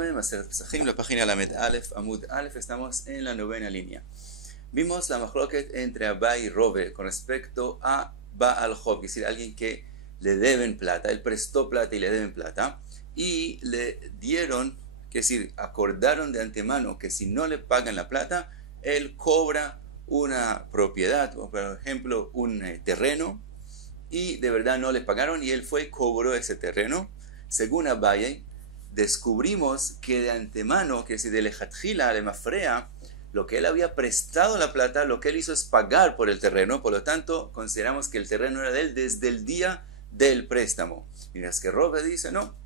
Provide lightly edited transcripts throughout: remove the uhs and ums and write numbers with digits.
Lamed, Masechet Pesachim, la página Lamed Aleph, Amud Aleph, estamos en la 9ª línea. Vimos la machloket entre Abai y Rove con respecto a Baal Hov, es decir, alguien que le deben plata, él prestó plata y le deben plata, y le dieron, es decir, acordaron de antemano que si no le pagan la plata, él cobra una propiedad, o por ejemplo, un terreno, y de verdad no le pagaron, y él fue y cobró ese terreno. Según Abaye, descubrimos que de antemano, que si de lejatjila, de mafrea, lo que él había prestado la plata, lo que él hizo es pagar por el terreno, por lo tanto, consideramos que el terreno era de él desde el día del préstamo. Mientras que Rove dice, no,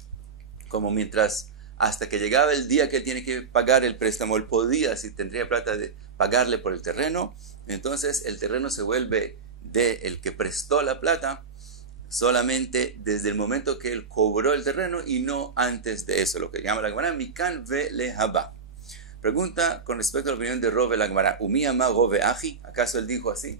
como mientras hasta que llegaba el día que él tiene que pagar el préstamo, él podía, si tendría plata, de pagarle por el terreno, entonces el terreno se vuelve del que prestó la plata solamente desde el momento que él cobró el terreno y no antes de eso, lo que llama la Gemara Mikan ve lehaba. Pregunta con respecto a la opinión de Rove la Gemara, Umi amar Rove aji, ¿acaso él dijo así?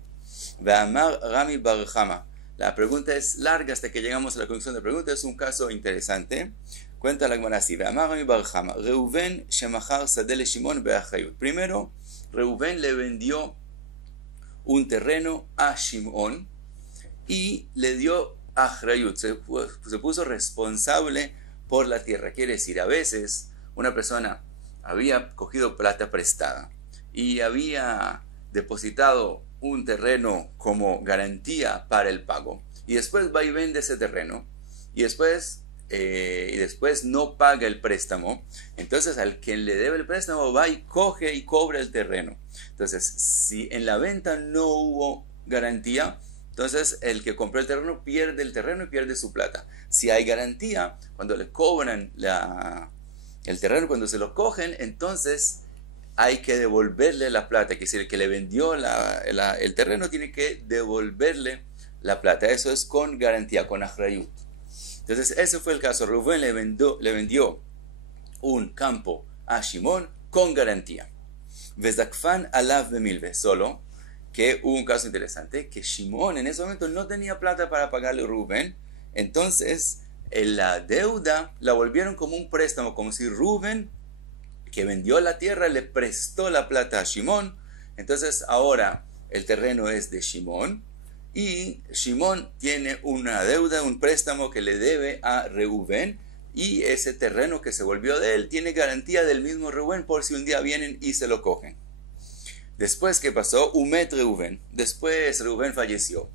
Ve amar Rami bar Chama. La pregunta es larga hasta que llegamos a la conclusión de la pregunta, es un caso interesante. Cuenta la Gemara así, ve amar Rami bar Chama, Reuven shemachar sadeh le Shimon beachayut. Primero, Reuven le vendió un terreno a Shimón y le dio achrayut, se puso responsable por la tierra. Quiere decir, a veces una persona había cogido plata prestada y había depositado un terreno como garantía para el pago, y después va y vende ese terreno y después no paga el préstamo. Entonces al quien le debe el préstamo va y coge y cobra el terreno. Entonces si en la venta no hubo garantía, entonces el que compró el terreno pierde el terreno y pierde su plata. Si hay garantía, cuando le cobran el terreno, cuando se lo cogen, entonces hay que devolverle la plata. Que si el que le vendió el terreno tiene que devolverle la plata. Eso es con garantía, con achrayut. Entonces ese fue el caso. Reuven le vendió un campo a Shimón con garantía. Vezakfan alav bemilve, solo que hubo un caso interesante, que Shimón en ese momento no tenía plata para pagarle a Reuven, entonces la deuda la volvieron como un préstamo, como si Reuven, que vendió la tierra, le prestó la plata a Shimón. Entonces ahora el terreno es de Shimón, y Shimón tiene una deuda, un préstamo que le debe a Reuven, y ese terreno que se volvió de él tiene garantía del mismo Reuven por si un día vienen y se lo cogen. Después, ¿qué pasó? Umet Reuven. Después Reuven falleció.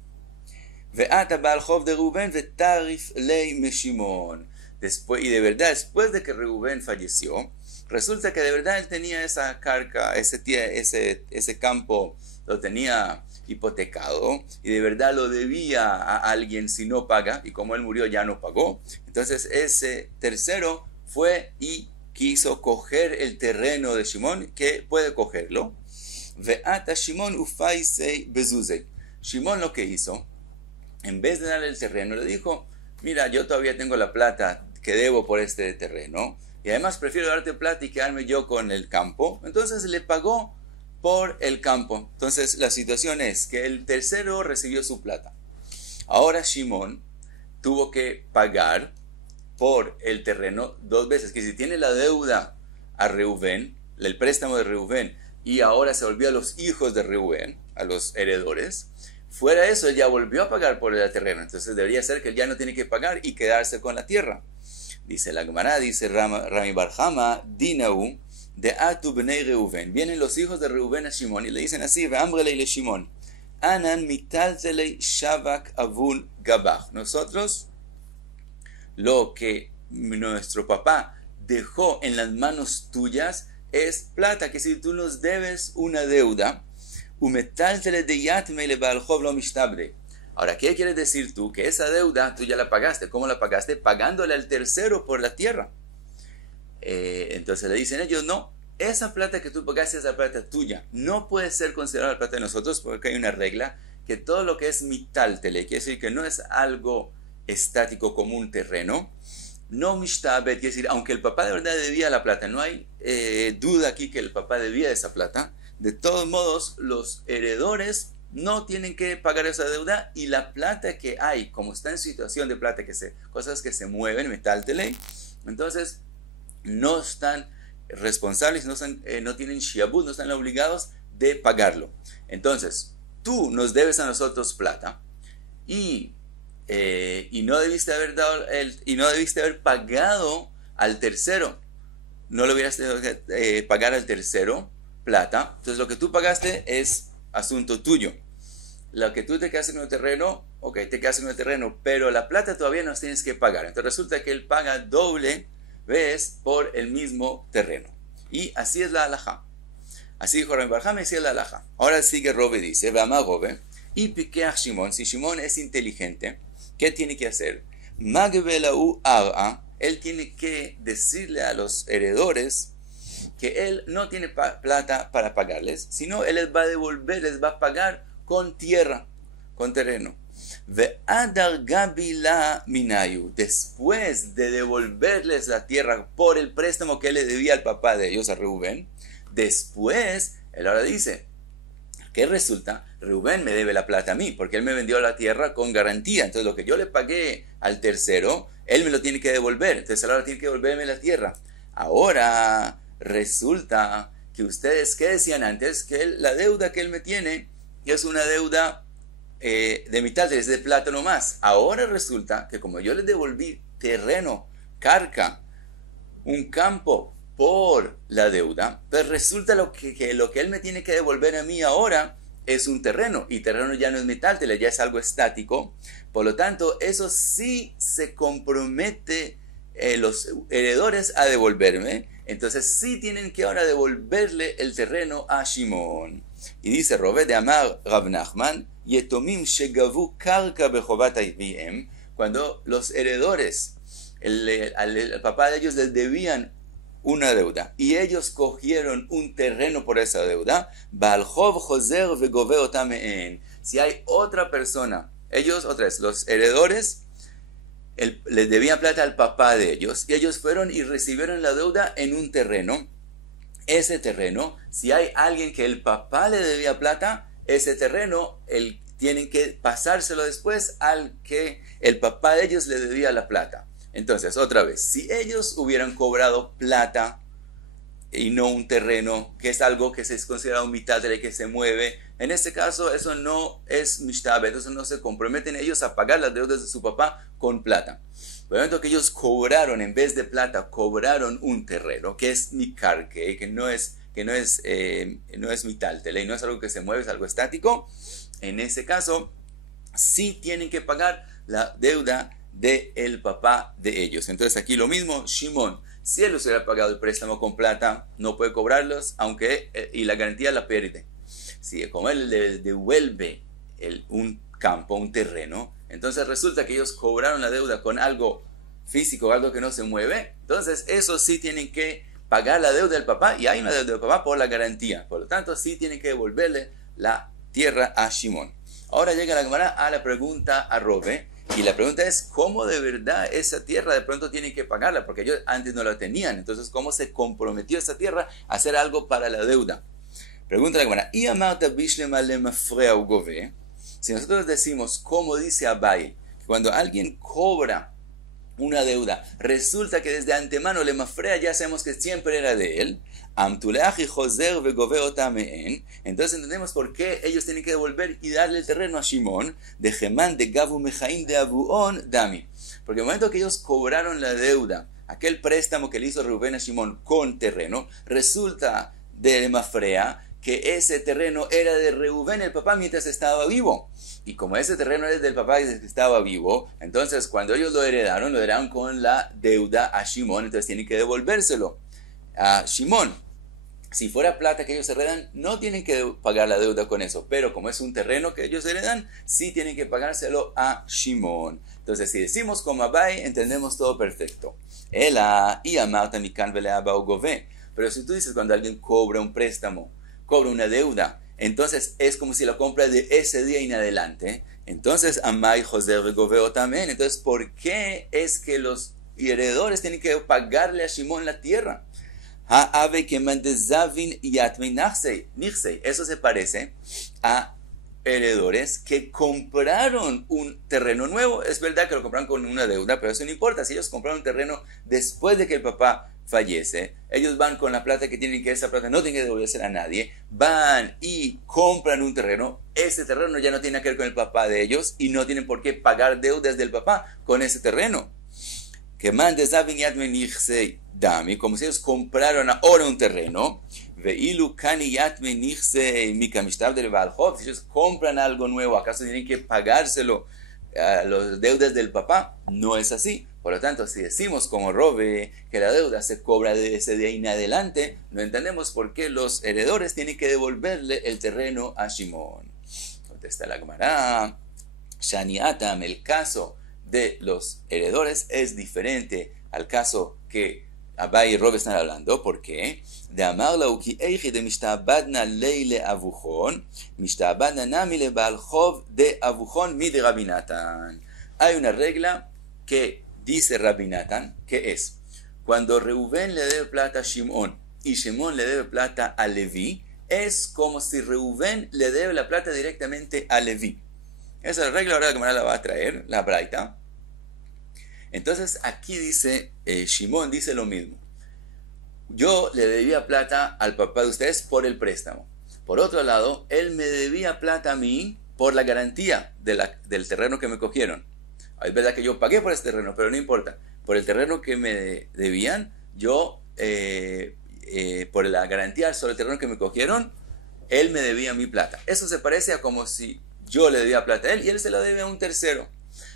Ve'ata Baal Hov de Reuven ve'tarif lei me Shimón. Después, y de verdad, después de que Reuven falleció, resulta que de verdad él tenía esa carga, ese campo lo tenía hipotecado, y de verdad lo debía a alguien si no paga, y como él murió ya no pagó. Entonces ese tercero fue y quiso coger el terreno de Shimón, que puede cogerlo. Ve'ata Shimón ufaisei bezuzei. Shimón lo que hizo, en vez de darle el terreno, le dijo, mira, yo todavía tengo la plata que debo por este terreno, y además prefiero darte plata y quedarme yo con el campo. Entonces le pagó por el campo. Entonces la situación es que el tercero recibió su plata. Ahora Shimón tuvo que pagar por el terreno dos veces, que si tiene la deuda a Reuven, el préstamo de Reuven, y ahora se volvió a los hijos de Reuven, a los heredores, fuera de eso él ya volvió a pagar por el terreno. Entonces debería ser que él ya no tiene que pagar y quedarse con la tierra. Dice la Gemara, dice Rami bar Chama, Dinau de Atu bnei Reuven. Vienen los hijos de Reuven a Shimón y le dicen así, Ve'amrelei le Shimón, Anan mitaltelei shavak avun gabach. Nosotros, lo que nuestro papá dejó en las manos tuyas es plata, que si tú nos debes una deuda, umetaltele de yatme le Baal Hov lo mishtabre. Ahora, ¿qué quieres decir tú? Que esa deuda tú ya la pagaste. ¿Cómo la pagaste? Pagándole al tercero por la tierra. Entonces le dicen ellos, no, esa plata que tú pagaste es la plata tuya. No puede ser considerada la plata de nosotros, porque hay una regla, que todo lo que es mitaltele, quiere decir que no es algo estático como un terreno. No mishtabet, quiere decir, aunque el papá de verdad debía la plata, no hay duda aquí que el papá debía esa plata, de todos modos los heredores no tienen que pagar esa deuda, y la plata que hay, como está en situación de plata, cosas que se mueven, metaltele, entonces no están responsables, no tienen shiabud, no están obligados de pagarlo. Entonces, tú nos debes a nosotros plata y no debiste haber pagado al tercero. No lo hubieras tenido que pagar al tercero plata. Entonces, lo que tú pagaste es asunto tuyo. Lo que tú te quedas en el terreno, ok, te quedas en el terreno, pero la plata todavía nos tienes que pagar. Entonces, resulta que él paga doble vez por el mismo terreno. Y así es la halajá. Así dijo Rabbi Barjam, así es la halajá. Ahora sigue Robe, dice, Vama Robe, y piquea Shimon. Si Shimon es inteligente, ¿qué tiene que hacer? Magbelau ar'a, él tiene que decirle a los heredores que él no tiene plata para pagarles, sino él les va a devolver, les va a pagar con tierra, con terreno. Ve'adar gabila minayu, después de devolverles la tierra por el préstamo que él le debía al papá de ellos, a Reubén, después, él ahora dice, ¿qué resulta? Reubén me debe la plata a mí, porque él me vendió la tierra con garantía. Entonces lo que yo le pagué al tercero, él me lo tiene que devolver. Entonces ahora tiene que devolverme la tierra. Ahora resulta que ustedes, ¿qué decían antes? Que la deuda que él me tiene es una deuda de mitad, es de plata nomás. Ahora resulta que como yo le devolví terreno, carca, un campo por la deuda, pues resulta que lo que él me tiene que devolver a mí ahora es un terreno, y terreno ya no es metálico, ya es algo estático. Por lo tanto, eso sí se compromete los heredores a devolverme. Entonces sí tienen que ahora devolverle el terreno a Shimon. Y dice Robé de Amar Rav Nachman, Yetomim shegavu karka bechovat avihem, cuando los heredores, al papá de ellos les debían una deuda y ellos cogieron un terreno por esa deuda, si hay otra persona, ellos, otra vez, los heredores les debían plata al papá de ellos y ellos fueron y recibieron la deuda en un terreno. Ese terreno, si hay alguien que el papá le debía plata, ese terreno tienen que pasárselo después al que el papá de ellos le debía la plata. Entonces, otra vez, si ellos hubieran cobrado plata y no un terreno, que es algo que se es considerado mitad de que se mueve, en este caso eso no es mishtabet, eso no se comprometen ellos a pagar las deudas de su papá con plata. Por el momento que ellos cobraron, en vez de plata, cobraron un terreno, que es mikarke, que no es mitaltele, y no es algo que se mueve, es algo estático. En ese caso, sí tienen que pagar la deuda del papá de ellos. Entonces aquí lo mismo, Shimon, si él les hubiera pagado el préstamo con plata, no puede cobrarlos, y la garantía la pierde. Si como él le devuelve un campo, un terreno, entonces resulta que ellos cobraron la deuda con algo físico, algo que no se mueve, entonces eso sí tienen que pagar la deuda del papá, y hay una deuda del papá por la garantía. Por lo tanto, sí tienen que devolverle la tierra a Shimon. Ahora llega la Gemara a la pregunta a Robe, y la pregunta es, ¿cómo de verdad esa tierra de pronto tienen que pagarla? Porque ellos antes no la tenían. Entonces, ¿cómo se comprometió esa tierra a hacer algo para la deuda? Pregunta la Gemara, ¿y amarta bishlema le mafrea u gove? Si nosotros decimos, como dice Abai, que cuando alguien cobra una deuda, resulta que desde antemano le mafrea, ya sabemos que siempre era de él, entonces entendemos por qué ellos tienen que devolver y darle el terreno a Shimon, de Gemán, de Gavu Mejaim, de Abuón, Dami. Porque el momento que ellos cobraron la deuda, aquel préstamo que le hizo Rubén a Shimon con terreno, resulta de mafrea que ese terreno era de Reubén, el papá, mientras estaba vivo. Y como ese terreno era del papá desde que estaba vivo, entonces cuando ellos lo heredaron con la deuda a Shimon, entonces tienen que devolvérselo a Shimon. Si fuera plata que ellos heredan, no tienen que pagar la deuda con eso, pero como es un terreno que ellos heredan, sí tienen que pagárselo a Shimon. Entonces, si decimos como Abai, entendemos todo perfecto. Ela y amarta mikan vele abau gove. Pero si tú dices cuando alguien cobra un préstamo, cobra una deuda, entonces es como si la compra de ese día en adelante. Entonces, Amai Joser Goveo también. Entonces, ¿por qué es que los heredores tienen que pagarle a Shimon la tierra? Eso se parece a heredores que compraron un terreno nuevo. Es verdad que lo compraron con una deuda, pero eso no importa. Si ellos compraron un terreno después de que el papá fallece, ellos van con la plata que tienen, que esa plata no tienen que devolverse a nadie, van y compran un terreno, ese terreno ya no tiene que ver con el papá de ellos y no tienen por qué pagar deudas del papá con ese terreno. Que mandes a Dami, como si ellos compraron ahora un terreno, si ellos compran algo nuevo, ¿acaso tienen que pagárselo a las deudas del papá? No es así. Por lo tanto, si decimos como Robe que la deuda se cobra de ese día en adelante, no entendemos por qué los heredores tienen que devolverle el terreno a Shimón. Contesta la Gemara, Shaniatam, el caso de los heredores es diferente al caso que Abai y Robe están hablando. ¿Por qué? De amarla uki eiji de mishtabadna leile avujon, mishtabadna namile balchov de avujon mi de Rabbi Natan. Hay una regla que dice Rabbi Natan, que es, cuando Reubén le debe plata a Shimón y Shimón le debe plata a Leví, es como si Reubén le debe la plata directamente a Leví. Esa es la regla, ahora la Gemara la va a traer, la braita. Entonces aquí dice, Shimón dice lo mismo. Yo le debía plata al papá de ustedes por el préstamo. Por otro lado, él me debía plata a mí por la garantía del terreno que me cogieron. Es verdad que yo pagué por ese terreno, pero no importa. Por el terreno que me debían, yo, por la garantía sobre el terreno que me cogieron, él me debía mi plata. Eso se parece a como si yo le debía plata a él y él se la debe a un tercero.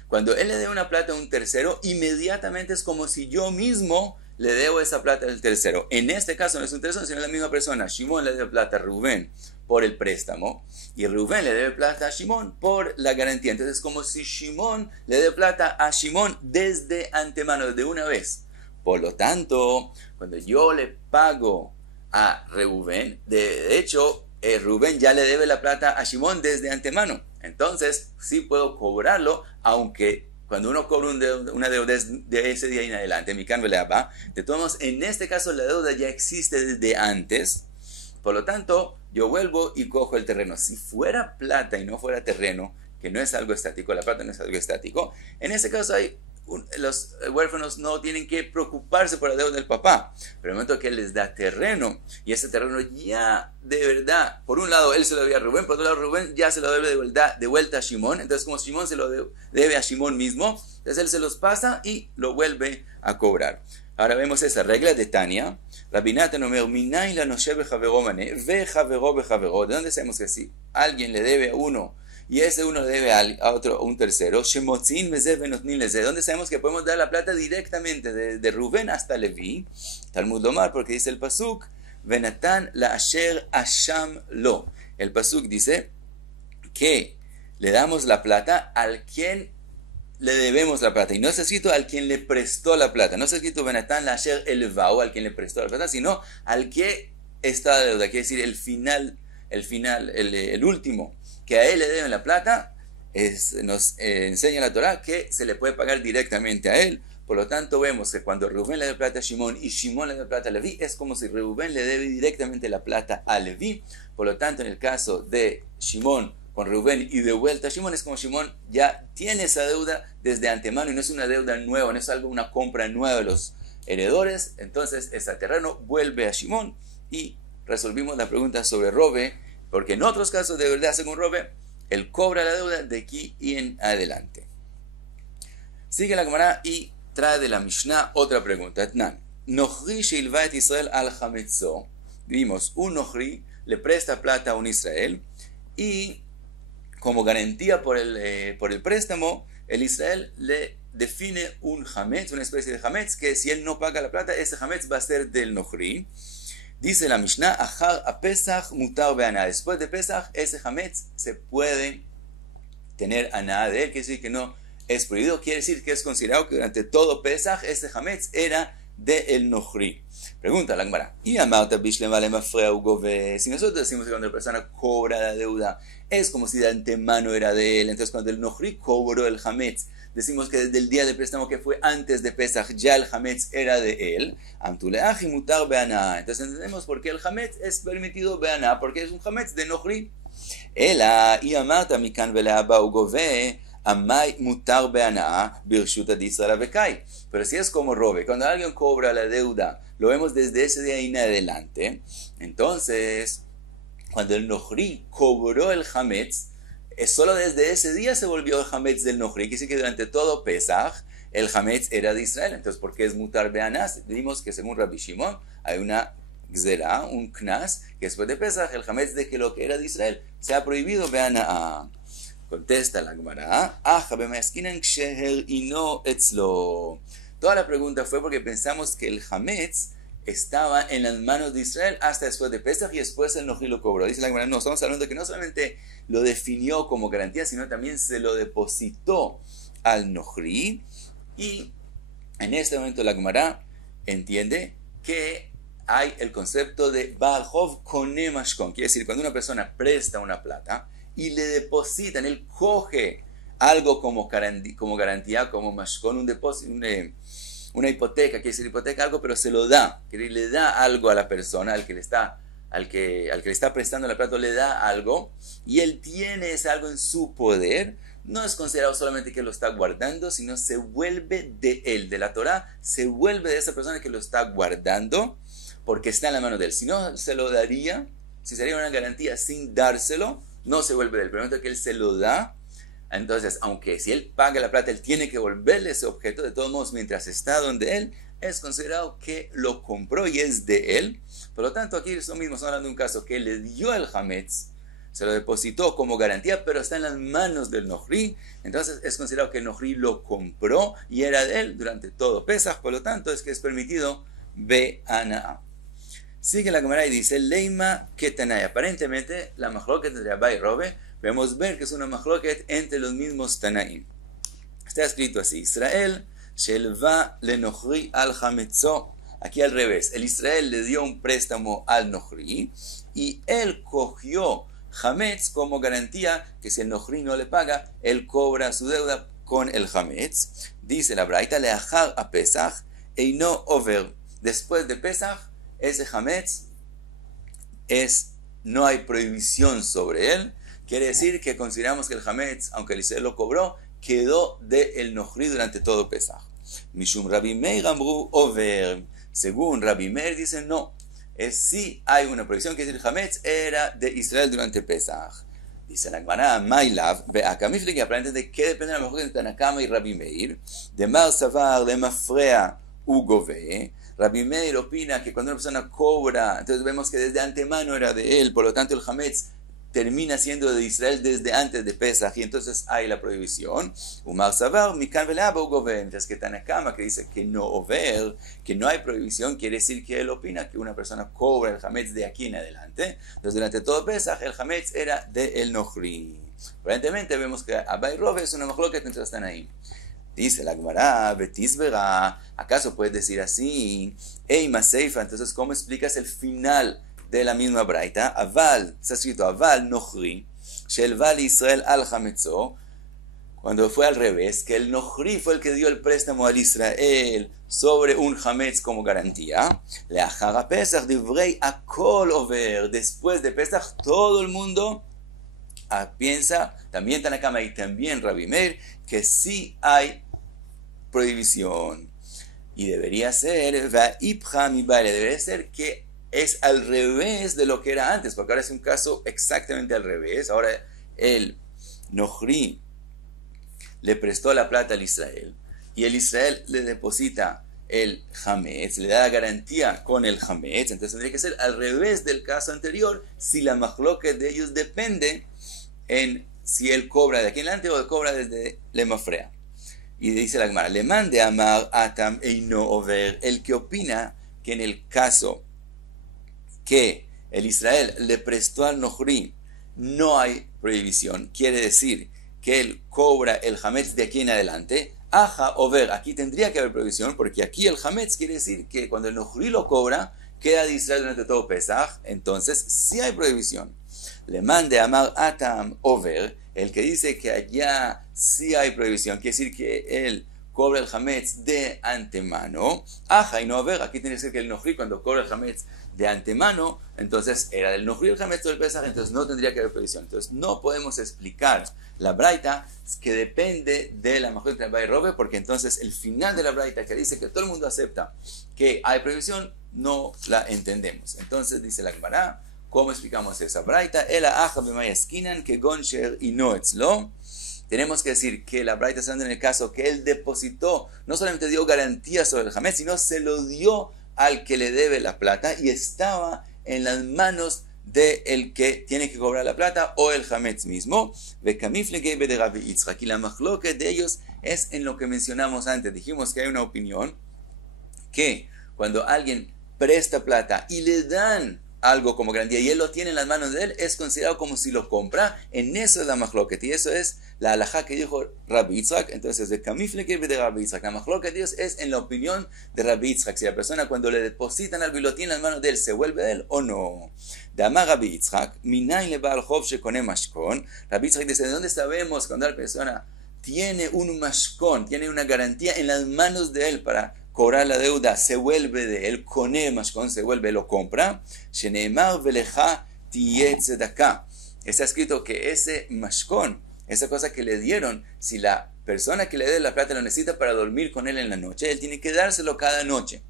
Cuando él le debe una plata a un tercero, inmediatamente es como si yo mismo le debo esa plata al tercero. En este caso no es un tercero, sino la misma persona. Shimón le debe plata a Rubén por el préstamo y Rubén le debe plata a Shimón por la garantía. Entonces es como si Shimón le debe plata a Shimón desde antemano, desde una vez. Por lo tanto, cuando yo le pago a Rubén, de hecho, Rubén ya le debe la plata a Shimón desde antemano. Entonces, sí puedo cobrarlo, aunque cuando uno cobra una deuda de ese día en adelante, mi cambio le va, de todos modos, en este caso la deuda ya existe desde antes. Por lo tanto, yo vuelvo y cojo el terreno. Si fuera plata y no fuera terreno, que no es algo estático, la plata no es algo estático, en ese caso los huérfanos no tienen que preocuparse por la deuda del papá. Pero el momento que él les da terreno, y ese terreno ya de verdad, por un lado él se lo debe a Rubén, por otro lado Rubén ya se lo debe de vuelta a Shimón. Entonces como Shimón se lo debe a Shimón mismo, entonces él se los pasa y lo vuelve a cobrar. Ahora vemos esa regla de Tania. Rabbi Natan omer, minay la noshe bejavero mané, vejavero bejavero. ¿De dónde sabemos que si alguien le debe a uno y ese uno le debe a otro, un tercero? ¿De dónde sabemos que podemos dar la plata directamente de Rubén hasta Leví? Talmud Lomar, porque dice el pasuk, venatan la asher asham lo. El pasuk dice que le damos la plata al quien le debemos la plata. Y no está escrito al quien le prestó la plata. No está escrito venatan la asher elvao, al quien le prestó la plata, sino al que está de deuda. Quiere decir el último, que a él le deben la plata, nos enseña la Torá que se le puede pagar directamente a él. Por lo tanto, vemos que cuando Rubén le debe plata a Shimón y Shimón le debe plata a Leví, es como si Rubén le debe directamente la plata a Leví. Por lo tanto, en el caso de Shimón con Rubén y de vuelta a Shimón, es como Shimón ya tiene esa deuda desde antemano y no es una deuda nueva, no es una compra nueva de los heredores. Entonces, ese terreno vuelve a Shimón y resolvimos la pregunta sobre Robe, porque en otros casos de verdad, según Robe, él cobra la deuda de aquí y en adelante. Sigue la Gemara y trae de la Mishnah otra pregunta. Nohri sheilva et Israel al hametzo. Vimos, un Nohri le presta plata a un Israel y como garantía por el préstamo, el Israel le define un hametz, una especie de hametz, que si él no paga la plata, ese hametz va a ser del Nohri. Dice la Mishnah, a Pesach mutar be'aná. Después de Pesach, ese hametz se puede tener aná de él, quiere decir que no es prohibido, quiere decir que es considerado que durante todo Pesach, ese hametz era del Nohri. Pregunta la Gemara, ¿y amarta bishlema le mafrea ugove? Si nosotros decimos que cuando la persona cobra la deuda, es como si de antemano era de él, entonces cuando el Nohri cobró el hametz, decimos que desde el día del préstamo que fue antes de Pesach, ya el hametz era de él. Amtuleach y mutar be'aná. Entonces entendemos por qué el hametz es permitido be'aná, porque es un hametz de Nohri. Ela y amarta mikan veleaba ugove. Amai mutar be'anaa birshuta de Israel bekai. Pero si es como robe, cuando alguien cobra la deuda, lo vemos desde ese día en adelante, entonces, cuando el Nohri cobró el Hametz, solo desde ese día se volvió el Hametz del Nohri, que sí que durante todo Pesach, el Hametz era de Israel. Entonces, ¿por qué es mutar be'anaa? Vimos que según Rabbi Shimon, hay una gzera, un knas, que después de Pesach, el Hametz de que lo que era de Israel, se ha prohibido be'anaa. Contesta la Gemara, toda la pregunta fue porque pensamos que el Hametz estaba en las manos de Israel hasta después de Pesach y después el Nohri lo cobró. Dice la Gemara, no, estamos hablando de que no solamente lo definió como garantía, sino también se lo depositó al Nohri. Y en este momento la Gemara entiende que hay el concepto de Baal Hov Kone Mashkon, quiere decir, cuando una persona presta una plata y le depositan, él coge algo como garantía, como mashkon, un depósito, una hipoteca, quiere decir hipoteca, algo, pero se lo da, que le da algo a la persona, al que le está prestando la plata, le da algo, y él tiene ese algo en su poder. No es considerado solamente que lo está guardando, sino se vuelve de él, de la Torah, se vuelve de esa persona que lo está guardando, porque está en la mano de él. Si no se lo daría, si sería una garantía sin dárselo, no se vuelve del momento que él se lo da. Entonces, aunque si él paga la plata, él tiene que volverle ese objeto, de todos modos, mientras está donde él, es considerado que lo compró y es de él. Por lo tanto, aquí es lo mismo, estamos hablando de un caso que le dio el Hametz, se lo depositó como garantía, pero está en las manos del Nohri. Entonces, es considerado que el Nohri lo compró y era de él durante todo Pesach. Por lo tanto, es que es permitido be'anaa. Sigue la Gemara y dice, Leima Ketanai. Aparentemente, la machloket entre Abba y Robe, vemos ver que es una machloket entre los mismos Tanaim. Está escrito así, Israel, Shelva le Nohri al Hametzo. Aquí al revés, el Israel le dio un préstamo al Nohri y él cogió Hametz como garantía que si el Nohri no le paga, él cobra su deuda con el Hametz. Dice la Braita, Leachar a Pesach, Eino over. Después de Pesach, ese Hametz no hay prohibición sobre él. Quiere decir que consideramos que el Hametz, aunque el Israel lo cobró, quedó del Nohri durante todo Pesach. Mishum Rabbi Meir amru over. Según Rabbi Meir dice no. Sí hay una prohibición, que es el Hametz era de Israel durante Pesach. Dice la Gemara, Mailav, Be'akamifli, que aparentemente que depende de la mejor de Tanakama y Rabbi Meir, de Mar Savar, de Mafrea, Ugove. Rabbi Meir opina que cuando una persona cobra, entonces vemos que desde antemano era de él, por lo tanto el Hametz termina siendo de Israel desde antes de Pesach, y entonces hay la prohibición. Umar Savar, Mikan Velaba Ugove, mientras que Tanakama, que dice que no over, que no hay prohibición, quiere decir que él opina que una persona cobra el Hametz de aquí en adelante. Entonces durante todo Pesach el Hametz era de el Nohri. Aparentemente vemos que Abba y Robe es una machloket entre los Tanaim. Dice la Gemara, Betisbera, ¿acaso puedes decir así? Ey, Maseifa, entonces, ¿cómo explicas el final de la misma braita? Aval, está escrito Aval Nohri, Shelval Israel al Hametzo, cuando fue al revés, que el Nohri fue el que dio el préstamo al Israel sobre un Hametz como garantía. Leachar Pesach, Divrei Akol over, después de Pesach, todo el mundo piensa, también Tanakama y también Rabbi Meir, que sí hay prohibición. Y debería ser, debería ser que es al revés de lo que era antes, porque ahora es un caso exactamente al revés. Ahora el Nohri le prestó la plata al Israel, y el Israel le deposita el Hametz, le da la garantía con el Hametz. Entonces tendría que ser al revés del caso anterior, si la machloket de ellos depende en si él cobra de aquí en adelante o cobra desde Lemafrea. Y dice la Gemara, le mande a Amar Atam Eino Over, el que opina que en el caso que el Israel le prestó al Nohri no hay prohibición, quiere decir que él cobra el Hametz de aquí en adelante. Aja Over, aquí tendría que haber prohibición, porque aquí el Hametz quiere decir que cuando el Nohri lo cobra, queda de Israel durante todo Pesach, entonces sí hay prohibición. Le mande a Amar Atam Over, el que dice que allá sí hay prohibición, quiere decir que él cobra el hametz de antemano. Aja y no a ver, aquí tiene que ser que el nohri cuando cobra el hametz de antemano, entonces era del nohri el hametz del pesaj, entonces no tendría que haber prohibición. Entonces no podemos explicar la braita que depende de la majloket entre Abai y Rove, porque entonces el final de la braita que dice que todo el mundo acepta que hay prohibición, no la entendemos. Entonces dice la Gemara, ¿cómo explicamos esa braita? Ela aja b'may askinan que goncher y no etzlo. Tenemos que decir que la braita está dando en el caso que él depositó, no solamente dio garantía sobre el hametz, sino se lo dio al que le debe la plata y estaba en las manos del que tiene que cobrar la plata o el hametz mismo. De Rabbi Yitzchak, y la machloket de ellos es en lo que mencionamos antes. Dijimos que hay una opinión que cuando alguien presta plata y le dan algo como garantía y él lo tiene en las manos de él, es considerado como si lo compra. En eso es la machloket, y eso es la halajá que dijo Rabbi Yitzchak. Entonces, de Kamifleke de Rabbi Yitzchak, la machloket de Dios es en la opinión de Rabbi Yitzchak, si la persona cuando le depositan algo y lo tiene en las manos de él, ¿se vuelve de él o no? De Amar Rabbi Yitzchak, Minayin le Baal Chov shekone mashkon. Rabbi Yitzchak dice, ¿de dónde sabemos cuando la persona tiene un mashkon, tiene una garantía en las manos de él para cobrar la deuda, se vuelve de él, kone mashkon, se vuelve, lo compra? Sheneemar velecha tiye tzedakah. Está escrito que ese mashkon, esa cosa que le dieron, si la persona que le dé la plata lo necesita para dormir con él en la noche, él tiene que dárselo cada noche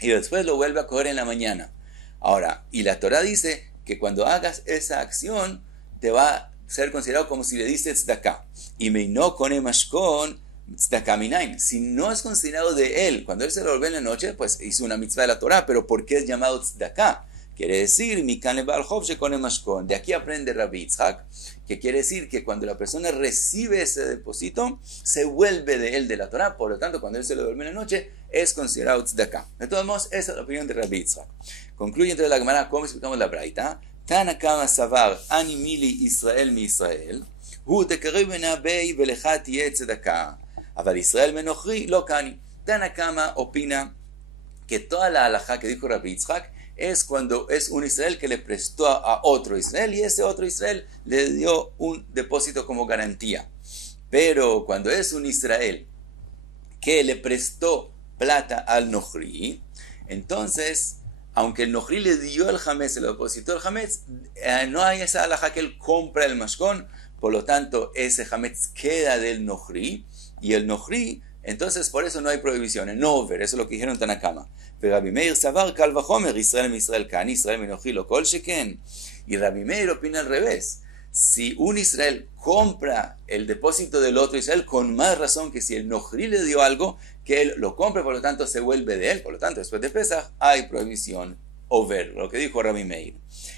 y después lo vuelve a coger en la mañana. Ahora, y la Torah dice que cuando hagas esa acción te va a ser considerado como si le diste tzedakah. Y meino kone mashkon tzedakah minayin. Si no es considerado de él, cuando él se lo devuelve en la noche, pues hizo una mitzvah de la Torah, pero ¿por qué es llamado tzedakah? Quiere decir, mikan le Baal Chov shekone mashkon. De aquí aprende Rabbi Yitzchak, que quiere decir que cuando la persona recibe ese depósito, se vuelve de él de la Torah. Por lo tanto, cuando él se lo devuelve en la noche, es considerado tzedakah. De todos modos, esa es la opinión de Rabbi Yitzchak. Concluye entonces la Gemara, ¿cómo explicamos la braita? Tana kama savar ani mili Israel mi Israel, hu tekerev benabei velecha tiye tzedakah, aval Israel menochri lo kani. Tana kama opina que toda la halajá que dijo Rabbi Yitzchak es cuando es un Israel que le prestó a otro Israel y ese otro Israel le dio un depósito como garantía. Pero cuando es un Israel que le prestó plata al nohri, entonces, aunque el nohri le dio el hametz, se lo depositó el hametz, no hay esa halajá que él compra el mashkon, por lo tanto ese hametz queda del nohri y el nohri, entonces por eso no hay prohibición, en over, eso es lo que dijeron Tanakama. Rabbi Meir savar kal vachomer Israel mi Israel kan Israel menochi lo kol sheken. Y Rabbi Meir opina al revés. Si un Israel compra el depósito del otro Israel, con más razón que si el nohri le dio algo, que él lo compre, por lo tanto se vuelve de él. Por lo tanto, después de Pesach hay prohibición over, lo que dijo Rabbi Meir.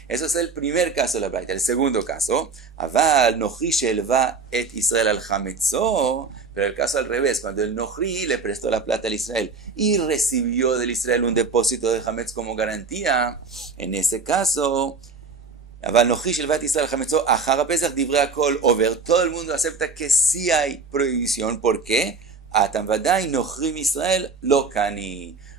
Eso es el primer caso de la braita. El segundo caso, aval nohri shelva et Israel al hametzo. Pero el caso al revés, cuando el nohri le prestó la plata al Israel y recibió del Israel un depósito de hametz como garantía, en ese caso, todo el mundo acepta que sí hay prohibición. ¿Por qué?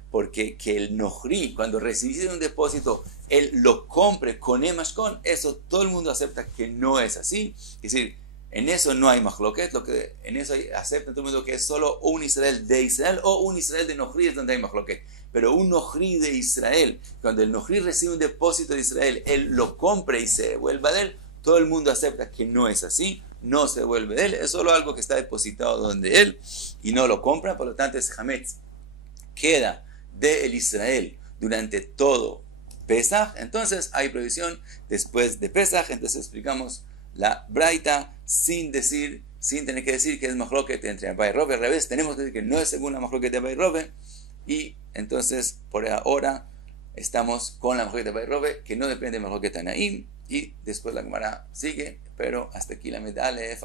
Porque que el nohri, cuando recibe un depósito, él lo compre con emashkon, eso todo el mundo acepta que no es así. Es decir, en eso no hay machloket, en eso acepta todo el mundo que es solo un Israel de Israel o un Israel de nohri es donde hay machloket. Pero un nohri de Israel, cuando el nohri recibe un depósito de Israel, él lo compra y se vuelva de él, todo el mundo acepta que no es así, no se vuelve de él, es solo algo que está depositado donde él y no lo compra, por lo tanto ese hametz queda del Israel durante todo Pesach. Entonces hay prohibición después de Pesach. Entonces explicamos la braita sin tener que decir que es machloket entre Abai y Rove. Al revés, tenemos que decir que no es según la machloket de Abai y Rove. Y entonces, por ahora, estamos con la machloket de Abai y Rove, que no depende de machloket Tanaim. Y después la Gemara sigue, pero hasta aquí la Amud Aleph.